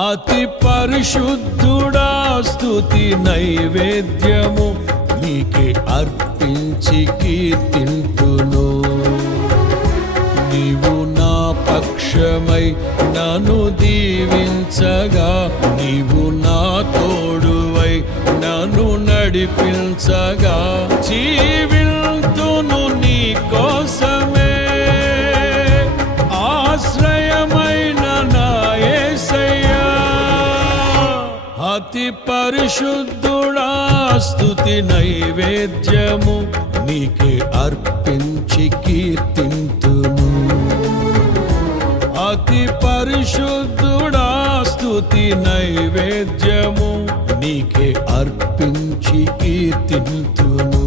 అతి పరిశుద్ధుడా స్తుతి నైవేద్యము నీకే అర్పించి కీర్తింతును. నీవు నా పక్షమై నన్ను దీవించగా, నీవు నా తోడువై నన్ను నడిపించగా, జీవింతును నీ కోసమే ఆశ్రయమైన నా యేసయ్యా. అతి పరిశుద్ధుడా స్తుతి నైవేద్యము నీకే అర్పించి కీర్తింతును. అతి పరిశుద్ధుడా స్తుతి నైవేద్యము నీకే అర్పించి కీర్తింతును.